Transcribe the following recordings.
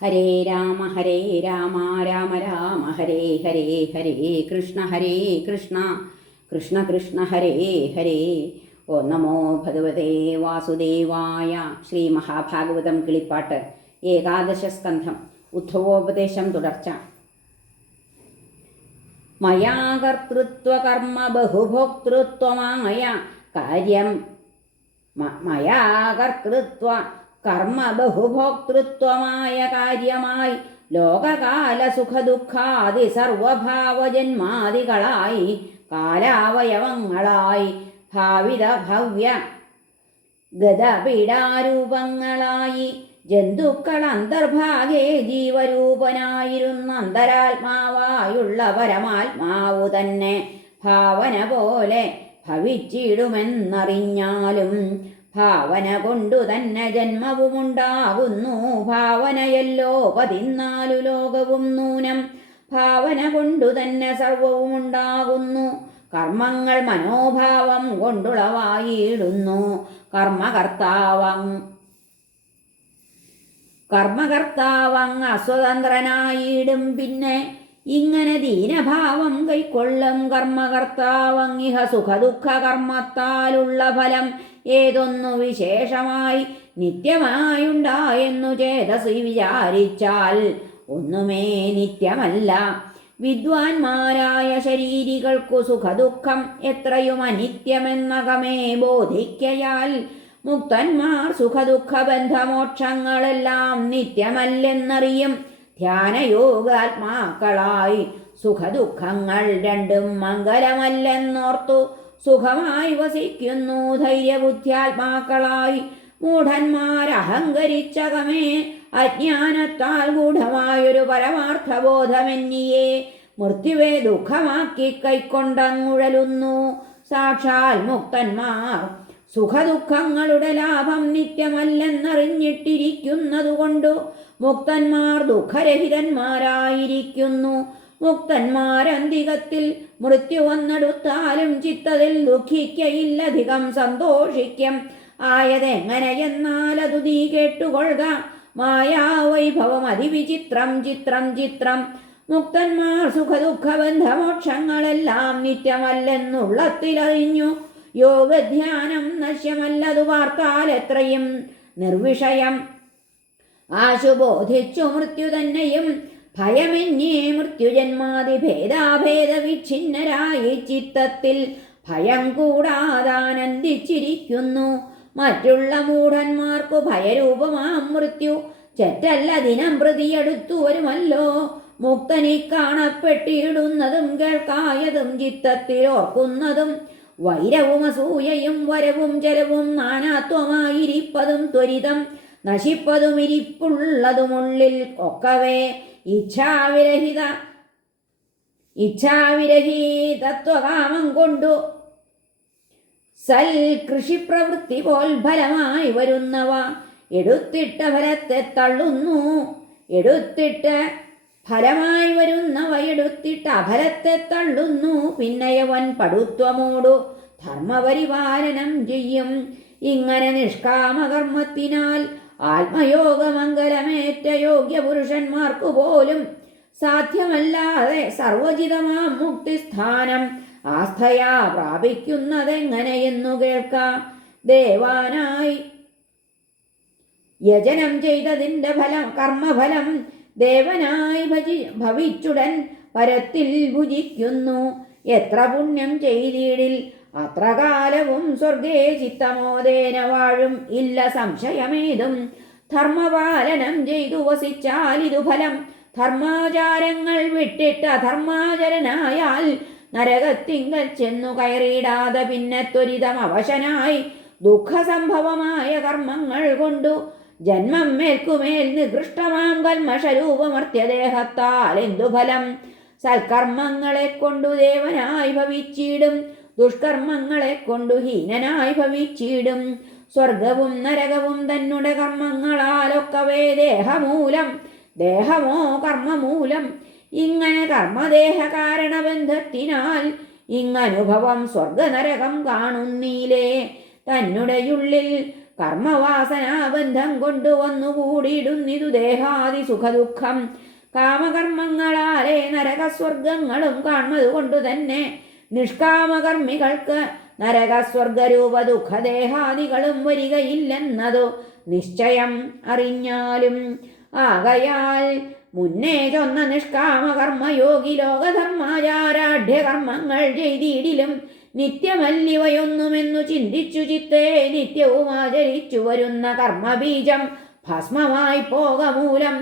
ഹരേ രാമ രാമ രാമ ഹരേ ഹരേ ഹരേ കൃഷ്ണ കൃഷ്ണ കൃഷ്ണ ഹരേ ഹരേ. ഓ നമോ ഭഗവതേ വാസുദേവായ. ശ്രീ മഹാഭാഗവതം കിളിപ്പാട്ട് ഏകാദശ സ്കന്ധം. ഉദ്ധവോപദേശം തുടർച്ച. മയാ കർത്തൃത്വകർമ്മ ബഹുഭോക്തൃത്വമായ കാര്യം മയാ കർത്തൃത്വ കർമ്മ ബഹുഭോക്തൃത്വമായ കാര്യമായി ലോകകാല സുഖദുഃഖാദി സർവഭാവജന്മാദികളായി കാലാവയവങ്ങളായി ഭാവിത ഭവ്യ ഗതപീഡാരൂപങ്ങളായി ജന്തുക്കൾ അന്തർഭാഗേ ജീവരൂപനായിരുന്ന അന്തരാത്മാവായുള്ള പരമാത്മാവു തന്നെ ഭാവന പോലെ ഭവിച്ചിടുമെന്നറിഞ്ഞാലും ഭാവന കൊണ്ടു തന്നെ ജന്മവുമുണ്ടാകുന്നു. ഭാവനയല്ലോ 14 ലോകവും നൂനം. ഭാവന കൊണ്ടു തന്നെ സർവവുമുണ്ടാകുന്നു. കർമ്മങ്ങൾ മനോഭാവം കൊണ്ടുളവായിടുന്നു. കർമ്മകർത്താവങ് അസ്വതന്ത്രനായിടും. പിന്നെ ഇങ്ങനെ ദീനഭാവം കൈക്കൊള്ളും കർമ്മകർത്താവങ്ങിഹ സുഖദുഃഖ കർമ്മത്താലുള്ള ഫലം ഏതൊന്നു വിശേഷമായി നിത്യമായുണ്ടായെന്നു ചേതസി വിചാരിച്ചാൽ ഒന്നുമേ നിത്യമല്ല. വിദ്വാൻമാരായ ശരീരികൾക്കു സുഖദുഃഖം എത്രയും അനിത്യമെന്നകമേ ബോധിക്കയാൽ മുക്തന്മാർ സുഖദുഃഖ ബന്ധമോക്ഷങ്ങളെല്ലാം നിത്യമല്ലെന്നറിയും. ധ്യാനയോഗാത്മാക്കളായി സുഖദുഃഖങ്ങൾ രണ്ടും മംഗലമല്ലെന്നോർത്തു സുഖമായി വസിക്കുന്നു ധൈര്യബുദ്ധ്യാത്മാക്കളായി. മൂഢന്മാരഹങ്കരിച്ചകമേ അജ്ഞാനത്താൽ ഗൂഢമായൊരു പരമാർത്ഥബോധമെന്നിയെ മൃത്യുവെ ദുഃഖമാക്കി കൈക്കൊണ്ടങ്ങുഴലുന്നു. സാക്ഷാൽ മുക്തന്മാർ സുഖദുഃഖങ്ങളുടെ ലാഭം നിത്യമല്ലെന്നറിഞ്ഞിട്ടിരിക്കുന്നതുകൊണ്ടു മുക്തന്മാർ ദുഃഖരഹിതന്മാരായിരിക്കുന്നു. മുക്തന്മാരന്തികത്തിൽ മൃത്യു വന്നെടുത്താലും ചിത്തത്തിൽ ദുഃഖിക്കയില്ലധികം സന്തോഷിക്കും. ആയതെങ്ങനെയെന്നാൽ അതു നീ കേട്ടുകൊള്ളുക. മായാവൈഭവം അതിവിചിത്രം ചിത്രം ചിത്രം. മുക്തന്മാർ സുഖദുഃഖ ബന്ധമോക്ഷങ്ങളെല്ലാം നിത്യമല്ലെന്നുള്ളത്തിലറിഞ്ഞു. യോഗധ്യാനം നശ്യമല്ലതു പാർത്താൽ എത്രയും നിർവിഷയം. ആശുബോധിച്ചു മൃത്യു തന്നെയും ഭയമെന്നേ മൃത്യുജന്മാതി ഭേദാഭേദ വിച്ഛിന്നരായി ചിത്തത്തിൽ ഭയം കൂടാതാനന്ദിച്ചിരിക്കുന്നു. മറ്റുള്ള മൂഢന്മാർക്കു ഭയരൂപമാം മൃത്യു ചെറ്റല്ല ദിനം പ്രതിയെടുത്തു വരുമല്ലോ. മുക്തനി കാണപ്പെട്ടിടുന്നതും കേൾക്കായതും ചിത്തത്തിൽ ഓർക്കുന്നതും വൈരവും അസൂയയും വരവും ജലവും നാനാത്വമായിരിപ്പതും ത്വരിതം നശിപ്പതും ഇരിപ്പുള്ളതുമുള്ളിൽ ഒക്കവേ ഇച്ഛാവിരഹീതത്വകാമം കൊണ്ടു സൽകൃഷിപ്രവൃത്തി പോൽ ഫലമായി വരുന്നവ എടുത്തിട്ട ഫലത്തെ തള്ളുന്നു. ഫലമായി വരുന്നവ എടുത്തിട്ട് അഫലത്തെ തള്ളുന്നു. പിന്നെയവൻ പടുത്വമോടു ധർമ്മപരിപാലനം ചെയ്യും. ഇങ്ങനെ നിഷ്കാമകർമ്മത്തിനാൽ ആത്മയോഗമംഗലമേറ്റ യോഗ്യ പുരുഷന്മാർക്കു പോലും സാധ്യമല്ലാതെ സർവജിതമാം മുക്തിസ്ഥാനം ആസ്ഥയാ പ്രാപിക്കുന്നതെങ്ങനെയെന്നു കേൾക്കാം. ദേവാനായി യജനം ചെയ്തതിൻ്റെ കർമ്മഫലം ദേവനായി ഭവിച്ചുടൻ പരത്തിൽ ഭുജിക്കുന്നു. എത്ര പുണ്യം ചെയ്തിടിൽ അത്ര കാലവും സ്വർഗേ ചിത്തമോദേന വാഴും ഇല്ല സംശയമേതും. ധർമ്മപാലനം ചെയ്തു വസിച്ചാലിതു ഫലം. ധർമാചാരങ്ങൾ വിട്ടിട്ട് അധർമാചരനായാൽ നരകത്തിങ്കൽ ചെന്നു കയറിയിടാതെ പിന്നെ ത്വരിതം അവശനായി ദുഃഖസംഭവമായ കർമ്മങ്ങൾ കൊണ്ടു ജന്മം മേൽക്കുമേൽ നികൃഷ്ടമാം കൽമഷരൂപമർത്യദേഹത്താൽ എന്തു ഫലം. സൽക്കർമ്മങ്ങളെ കൊണ്ടു ദേവനായി ഭവിച്ചിടും. ദുഷ്കർമ്മങ്ങളെ കൊണ്ടു ഹീനനായി ഭവിച്ചിടും. സ്വർഗവും നരകവും തന്നെ കർമ്മങ്ങളാലൊക്കവേ ദേഹമൂലം. ദേഹമോ കർമ്മമൂലം. ഇങ്ങനെ കർമ്മദേഹ കാരണബന്ധത്തിനാൽ ഇങ്ങനുഭവം സ്വർഗനരകം കാണുന്നീലേ. തന്നുടെയുള്ളിൽ കർമ്മവാസനാബന്ധം കൊണ്ടുവന്നുകൂടിയിടുന്നിതു ദേഹാദി സുഖദുഃഖം. കാമകർമ്മങ്ങളാലേ നരകസ്വർഗങ്ങളും കാൺമതുകൊണ്ടു തന്നെ നിഷ്കാമകർമ്മികൾക്ക് നരകസ്വർഗരൂപ ദുഃഖദേഹാദികളും വരികയില്ലെന്നതു നിശ്ചയം അറിഞ്ഞാലും. ആകയാൽ മുന്നേ ചൊന്ന നിഷ്കാമകർമ്മയോഗി ലോകധർമാചാരാഢ്യകർമ്മങ്ങൾ ചെയ്തിടിലും നിത്യമല്ലിവയൊന്നുമെന്നു ചിന്തിച്ചു ചിത്തേ നിത്യവും ആചരിച്ചു വരുന്ന കർമ്മബീജം ഭസ്മമായി പോകമൂലം.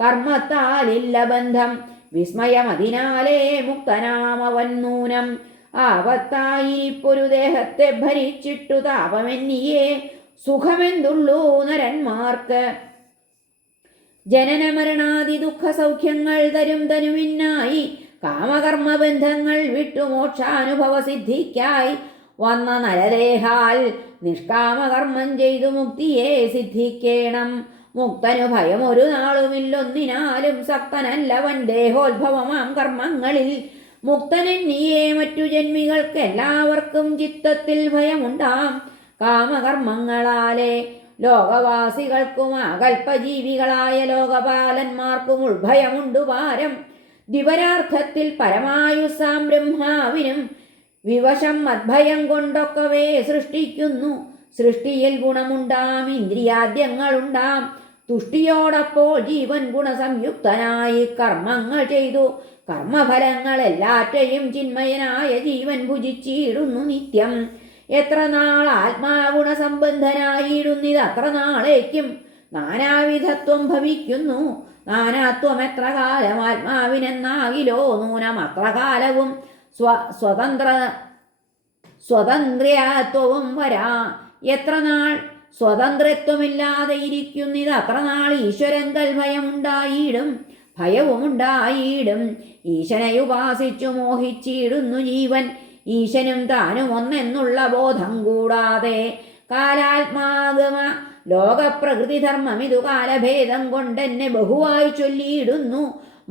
കർമ്മത്താലില്ല ബന്ധം വിസ്മയമതിനാലേ മുക്തനാമവൻ നൂനം. ആപത്തായിരിപ്പൊരു ദേഹത്തെ ഭരിച്ചിട്ടു താപമെന്നിയേ സുഖമെന്തുള്ളൂ നരന്മാർക്ക്. ജനനമരണാദി ദുഃഖ സൗഖ്യങ്ങൾ തരും തനുവിനായി കാമകർമ്മബന്ധങ്ങൾ വിട്ടു മോക്ഷാനുഭവ സിദ്ധിക്കായി വന്ന നരദേഹാൽ നിഷ്കാമകർമ്മം ചെയ്തു മുക്തിയെ സിദ്ധിക്കേണം. മുക്തനു ഭയം ഒരു നാളുമില്ലൊന്നിനാലും സക്തനല്ലവൻ ദേഹോത്ഭവമാം കർമ്മങ്ങളിൽ. മുക്തനെന്നിയേ മറ്റു ജന്മികൾക്കെല്ലാവർക്കും ചിത്തത്തിൽ ഭയമുണ്ടാം കാമകർമ്മങ്ങളാലേ. ലോകവാസികൾക്കും അകൽപ്പജീവികളായ ലോകപാലന്മാർക്കും ഉൾഭയമുണ്ടു പാരം. ദിവരാർത്ഥത്തിൽ പരമായുസ്സാം ബ്രഹ്മാവിനും വിവശം മദ്ഭയം കൊണ്ടൊക്കവേ സൃഷ്ടിക്കുന്നു. സൃഷ്ടിയിൽ ഗുണമുണ്ടാം ഇന്ദ്രിയാദ്യങ്ങളുണ്ടാം. തുഷ്ടിയോടപ്പോൾ ജീവൻ ഗുണസംയുക്തനായി കർമ്മങ്ങൾ ചെയ്തു കർമ്മഫലങ്ങളെല്ലാറ്റയും ചിന്മയനായ ജീവൻ ഭുജിച്ചിടുന്നു നിത്യം. എത്ര നാൾ ആത്മാഗുണസംബന്ധനായിടുന്നിത് അത്ര നാളേക്കും നാനാവിധത്വം ഭവിക്കുന്നു. നാനാത്വം എത്ര കാലം ആത്മാവിനെന്നാകിലോ നൂനം അത്ര കാലവും സ്വതന്ത്രത്വവും വരാ. എത്ര നാൾ സ്വതന്ത്രത്വമില്ലാതെ ഇരിക്കുന്നിത് അത്ര നാൾ ഈശ്വരങ്കൽ ഭയവുമുണ്ടായിടും. ഈശനെയുപാസിച്ചു മോഹിച്ചിടുന്നു ജീവൻ. ഈശനും താനും ഒന്നെന്നുള്ള ബോധം കൂടാതെ കാലാത്മാഗമ ലോകപ്രകൃതി ധർമ്മമിതു കാലഭേദം കൊണ്ടെന്നെ ബഹുവായി ചൊല്ലിയിടുന്നു.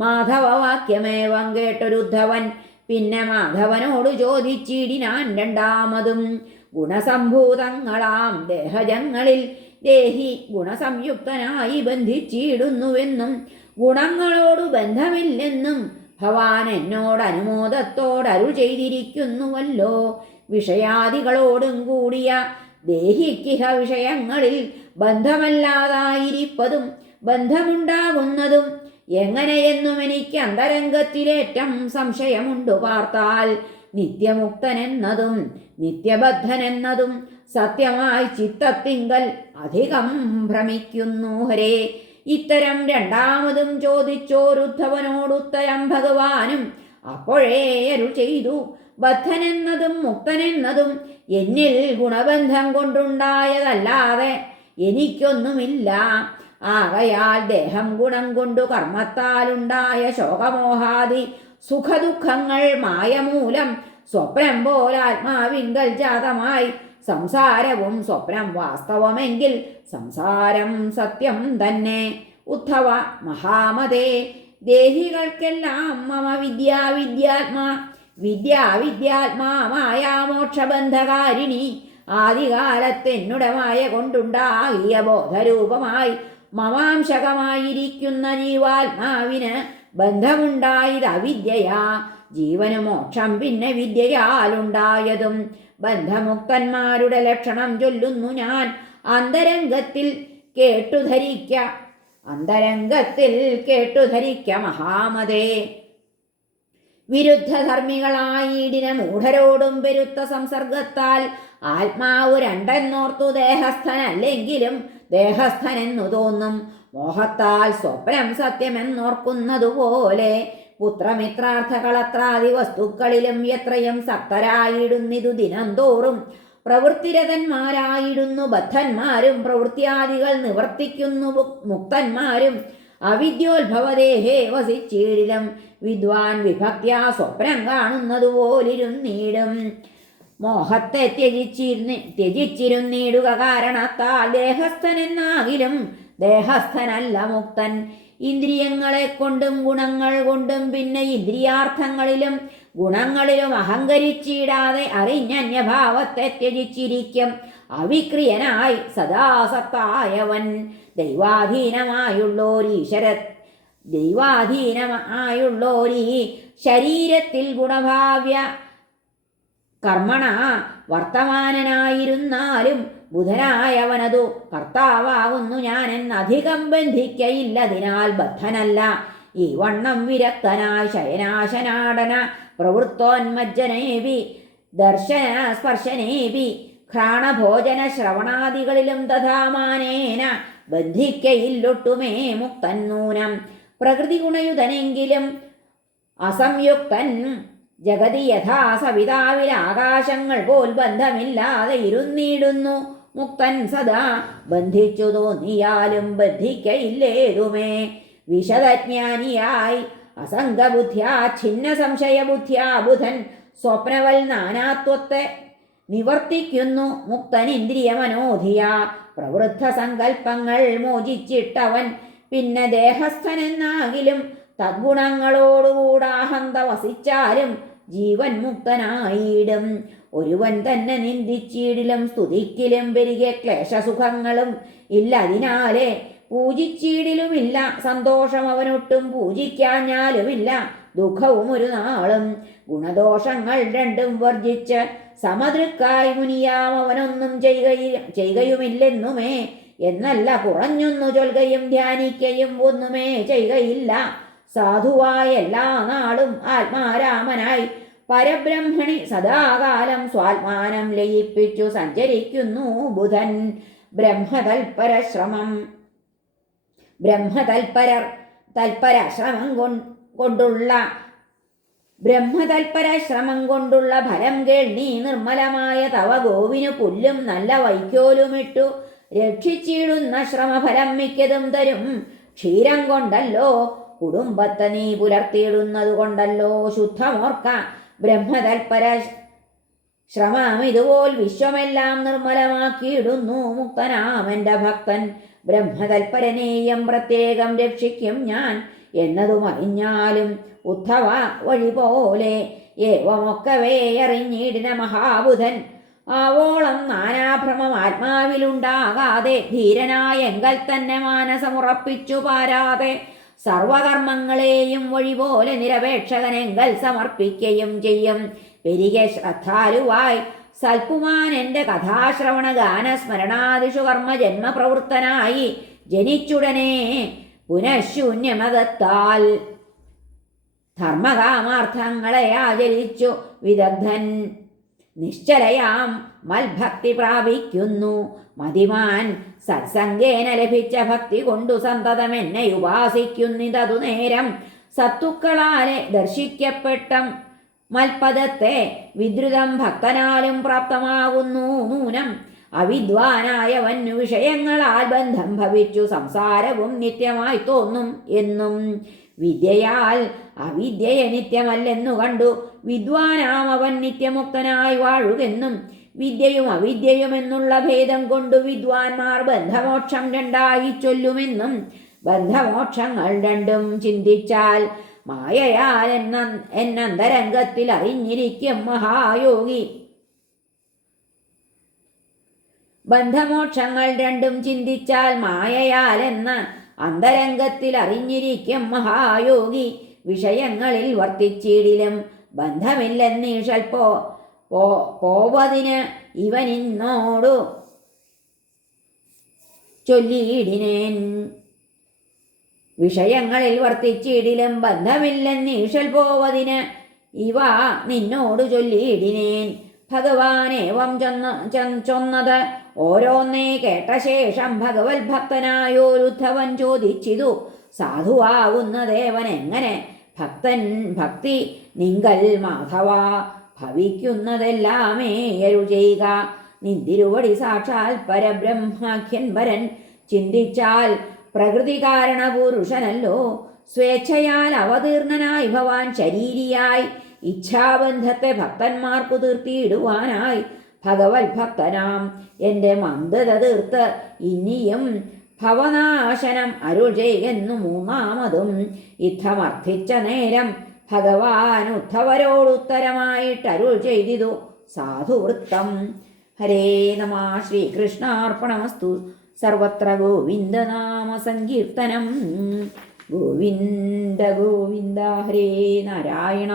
മാധവവാക്യമേവം കേട്ടൊരുദ്ധവൻ പിന്നെ മാധവനോട് ചോദിച്ചിടിനാൻ രണ്ടാമതും. ഗുണസംഭൂതങ്ങളാം ദേഹജങ്ങളിൽ ദേഹി ഗുണസംയുക്തനായി ബന്ധിച്ചിടുന്നുവെന്നും ഗുണങ്ങളോടു ബന്ധമില്ലെന്നും ഭവാൻ എന്നോട് അനുമോദത്തോടരുൾ ചെയ്തിരിക്കുന്നുവല്ലോ. വിഷയാദികളോടും കൂടിയ ദേഹിക്കിഹ വിഷയങ്ങളിൽ ബന്ധമല്ലാതായിരിപ്പതും ബന്ധമുണ്ടാകുന്നതും എങ്ങനെയെന്നും എനിക്ക് അന്തരംഗത്തിലേറ്റം സംശയമുണ്ടു പാർത്താൽ. നിത്യമുക്തനെന്നതും നിത്യബദ്ധനെന്നതും സത്യമായി ചിത്തത്തിങ്കൽ അധികം ഭ്രമിക്കുന്നു ഹരേ. ഇത്തരം രണ്ടാമതും ചോദിച്ചോരുദ്ധവനോടുത്തരം ഭഗവാനും അപ്പോഴേ അരുൾ ചെയ്തു. ബദ്ധനെന്നതും മുക്തനെന്നതും എന്നിൽ ഗുണബന്ധം കൊണ്ടുണ്ടായതല്ലാതെ എനിക്കൊന്നുമില്ല. ആകയാൽ ദേഹം ഗുണം കൊണ്ടു കർമ്മത്താലുണ്ടായ ശോകമോഹാദി സുഖദുഃഖങ്ങൾ മായമൂലം സ്വപ്നം പോലാത്മാവിങ്കൽ ജാതമായി. സംസാരവും സ്വപ്നം വാസ്തവമെങ്കിൽ സംസാരം സത്യം തന്നെ. ഉദ്ധവ മഹാമതേ, ദേഹികൾക്കെല്ലാം മമ വിദ്യാവിദ്യാത്മാ മായാമോക്ഷബന്ധകാരിണി. ആദികാലത്തെന്നുടെ മായ കൊണ്ടുണ്ടാകിയ ബോധരൂപമായി മമാംശകമായിരിക്കുന്ന ജീവാത്മാവിന് ബന്ധമുണ്ടായത് അവിദ്യയാ. ജീവനു മോക്ഷം പിന്നെ വിദ്യയാലുണ്ടായതും. ബന്ധമുക്തന്മാരുടെ ലക്ഷണം ചൊല്ലുന്നു ഞാൻ. അന്തരംഗത്തിൽ കേട്ടുധരിക്ക മഹാമതേ. വിരുദ്ധധർമ്മികളായിടിന മൂഢരോടും പെരുത്ത സംസർഗത്താൽ ആത്മാവ് രണ്ടെന്നോർത്തു ദേഹസ്ഥനല്ലെങ്കിലും ദേഹസ്ഥനെന്നു തോന്നും. മോഹത്താൽ സ്വപ്നം സത്യമെന്നോർക്കുന്നതുപോലെ പുത്രമിത്രാർത്ഥകളത്രാദി വസ്തുക്കളിലും എത്രയും സക്തരായിടുന്നിതു ദിനം തോറും. പ്രവൃത്തിരതന്മാരായിടുന്നു ബദ്ധന്മാരും പ്രവൃത്തിയാദികൾ നിവർത്തിക്കുന്നു മുക്തന്മാരും. അവിദ്യോത്ഭവദേഹേ വസിച്ചീടിലും വിദ്വാൻ വിഭക്ത്യാ സ്വപ്നം കാണുന്നതുപോലിരുന്നീടും. മോഹത്തെ ത്യജിച്ചിരുന്നീടുക കാരണത്താൽ ദേഹസ്ഥനെന്നാകിലും ദേഹസ്ഥനല്ല മുക്തൻ. ഇന്ദ്രിയങ്ങളെ കൊണ്ടും ഗുണങ്ങൾ കൊണ്ടും പിന്നെ ഇന്ദ്രിയാർത്ഥങ്ങളിലും ഗുണങ്ങളിലും അഹങ്കരിച്ചിടാതെ അറിഞ്ഞന്യഭാവത്തെ ത്യജിച്ചിരിക്കും. അവിക്രിയനായി സദാസത്തായവൻ ദൈവാധീനമായുള്ളോരീ ശരീരത്തിൽ ഗുണഭാവ്യ കർമ്മണ വർത്തമാനനായിരുന്നാലും ബുധനായവനതു കർത്താവാകുന്നു ഞാനെന്നധികം ബന്ധിക്കയില്ലതിനാൽ ബദ്ധനല്ല. ഈ വണ്ണം വിരക്തനായി ശയനാശനാടന പ്രവൃത്തോന്മജ്ജനേപി ദർശന സ്പർശനേപി ഘ്രാണഭോജന ശ്രവണാദികളിലും തഥാമാനേന ബന്ധിക്കയില്ലൊട്ടുമേ മുക്തൻ നൂനം. പ്രകൃതി ഗുണയുതനെങ്കിലും അസംയുക്തൻ ജഗതി യഥാ സവിതാവിൽ ആകാശങ്ങൾ പോൽ ബന്ധമില്ലാതെ ഇരുന്നിടുന്നു മുക്തൻ സദാ. ബന്ധിച്ചു തോന്നിയാലും ബന്ധിക്കയില്ലേതുമേ. വിശദജ്ഞാനിയായി അസംഗബുദ്ധ്യാ ഛിന്ന സംശയബുദ്ധ്യാ ബുധൻ സ്വപ്നവൽ നാനാത്വത്തെ നിവർത്തിക്കുന്നു മുക്തൻ ഇന്ദ്രിയമനോധിയ. പ്രവൃദ്ധ സങ്കൽപ്പങ്ങൾ മോചിച്ചിട്ടവൻ പിന്നെ ദേഹസ്ഥനെന്നാകിലും തദ്ഗുണങ്ങളോടുകൂടാഹന്ത വസിച്ചാലും ജീവൻ മുക്തനായിടും. ഒരുവൻ തന്നെ നിന്ദിച്ചിടിലും സ്തുതിക്കിലും പെരുകെ ക്ലേശസുഖങ്ങളും ഇല്ലതിനാലേ പൂജിച്ചിടിലുമില്ല സന്തോഷം അവനൊട്ടും പൂജിക്കാഞ്ഞാലുമില്ല ദുഃഖവും ഒരു നാളും. ഗുണദോഷങ്ങൾ രണ്ടും വർജിച്ച് സമദൃക്കായി മുനിയാം അവനൊന്നും ചെയ്യുകയുമില്ലെന്നുമേ. എന്നല്ല കുറഞ്ഞൊന്നു ചൊൽകയും ധ്യാനിക്കയും ഒന്നുമേ ചെയ്യുകയില്ല. സാധുവായ എല്ലാ നാളും ആത്മാരാമനായി പരബ്രഹ്മണി സദാകാലം സ്വാത്മാനം ലയിപ്പിച്ചു സഞ്ചരിക്കുന്നു ബുധൻ. ബ്രഹ്മതൽപരശ്രമം കൊണ്ടുള്ള ഫലം കേൾനീ നിർമ്മലമായ തവ ഗോവിനു പുല്ലും നല്ല വൈക്കോലുമിട്ടു രക്ഷിച്ചിടുന്ന ശ്രമഫലം മിക്കതും തരും. ക്ഷീരം കൊണ്ടല്ലോ കുടുംബത്തെ നീ പുലർത്തിയിടുന്നത് കൊണ്ടല്ലോ ശുദ്ധമോർക്ക. ബ്രഹ്മതൽപര ശ്രമം ഇതുപോൽ വിശ്വമെല്ലാം നിർമ്മലമാക്കിയിടുന്നു മുക്തനാമെൻ്റെ ഭക്തൻ. ബ്രഹ്മതൽപരനെയും പ്രത്യേകം രക്ഷിക്കും ഞാൻ എന്നതും അറിഞ്ഞാലും ഉദ്ധവ വഴി പോലെ ഏവമൊക്കവേ അറിഞ്ഞിടിന മഹാബുധൻ. ആവോളം നാനാഭ്രമം ആത്മാവിലുണ്ടാകാതെ ധീരനായെങ്കൽ തന്നെ മാനസമുറപ്പിച്ചു പാരാതെ സർവകർമ്മങ്ങളെയും വഴിപോലെ നിരപേക്ഷകനെങ്കൽ സമർപ്പിക്കുകയും ചെയ്യും. പെരികെ ശ്രദ്ധാലുവായി സൽപുമാൻ എൻ്റെ കഥാശ്രവണ ഗാനസ്മരണാദിഷു കർമ്മ ജന്മപ്രവൃത്തനായി ജനിച്ചുടനെ പുനഃശൂന്യമതത്താൽ ധർമ്മകാമാർത്ഥങ്ങളെ ആചരിച്ചു വിദഗ്ധൻ നിശ്ചലയാം മൽഭക്തി പ്രാപിക്കുന്നു. മതിമാൻ സത്സംഗേന ലഭിച്ച ഭക്തി കൊണ്ടു സന്തതം എന്നെ ഉപാസിക്കുന്നിതതു നേരം സത്തുക്കളാലെ ദർശിക്കപ്പെട്ട മൽപദത്തെ വിദ്രുതം ഭക്തനാലും പ്രാപ്തമാകുന്നു നൂനം. അവിദ്വാനായവൻ വിഷയങ്ങളാൽ ബന്ധം ഭവിച്ചു സംസാരവും നിത്യമായി തോന്നും എന്നും. വിദ്യയാൽ അവിദ്യയെ നിത്യമല്ലെന്നു കണ്ടു വിദ്വാനാം അവൻ നിത്യമുക്തനായി വാഴുകെന്നും. വിദ്യയും അവിദ്യയും എന്നുള്ള ഭേദം കൊണ്ടു വിദ്വാൻമാർ ബന്ധമോക്ഷം രണ്ടായി ചൊല്ലുമെന്നും. ബന്ധമോക്ഷങ്ങൾ രണ്ടും ചിന്തിച്ചാൽ മായയാൽ എന്നന്തരംഗത്തിൽ അറിഞ്ഞിരിക്കും മഹായോഗി. ബന്ധമോക്ഷങ്ങൾ രണ്ടും ചിന്തിച്ചാൽ മായയാൽ അന്തരംഗത്തിൽ അറിഞ്ഞിരിക്കും മഹായോഗി. വിഷയങ്ങളിൽ വർത്തിച്ചിടിലും ബന്ധമില്ലെന്നീഷൽ പോവതിന് ഇവനിന്നോടു ചൊല്ലിയിടിനേൻ. വിഷയങ്ങളിൽ വർത്തിച്ചിടിലും ബന്ധമില്ലെന്നീഷൽ പോവതിന് ഇവ നിന്നോട് ചൊല്ലിയിടിനേൻ. ഭഗവാനേവം ചൊന്നത് ഓരോന്നേ കേട്ട ശേഷം ഭഗവത് ഭക്തനായോരുദ്ധവൻ ചോദിച്ചിതു, സാധുവാകുന്ന ദേവൻ എങ്ങനെ ഭക്തി നിങ്കൽ മാധവ ഭവിക്കുന്നതെല്ലാമേ അരുൾ ചെയ്യുക. നിന്തിരുവടി സാക്ഷാൽ പരബ്രഹ്മാഖ്യൻ വരൻ ചിന്തിച്ചാൽ പ്രകൃതി കാരണ പുരുഷനല്ലോ. സ്വേച്ഛയാൽ അവതീർണനായി ഭവാൻ ശരീരിയായി ഇച്ഛാബന്ധത്തെ ഭക്തന്മാർക്കു തീർത്തിയിടുവാനായി ഭഗവത് ഭക്തനാം എൻ്റെ മന്ദത തീർത്ത് ഇനിയും ഭവനാശനം അരുൾ ചെയ്യുന്നു മൂന്നാമതും. യുദ്ധമർത്ഥിച്ച നേരം ഭഗവാൻ ഉദ്ധവരോടുത്തരമായിട്ട് അരുൾ ചെയ്തിതു സാധുവൃത്തം. ഹരേ നമ. ശ്രീകൃഷ്ണാർപ്പണമസ്തു. സർവത്ര ഗോവിന്ദനാമ സങ്കീർത്തനം. ഗോവിന്ദ ഗോവിന്ദ. ഹരേ നാരായണ.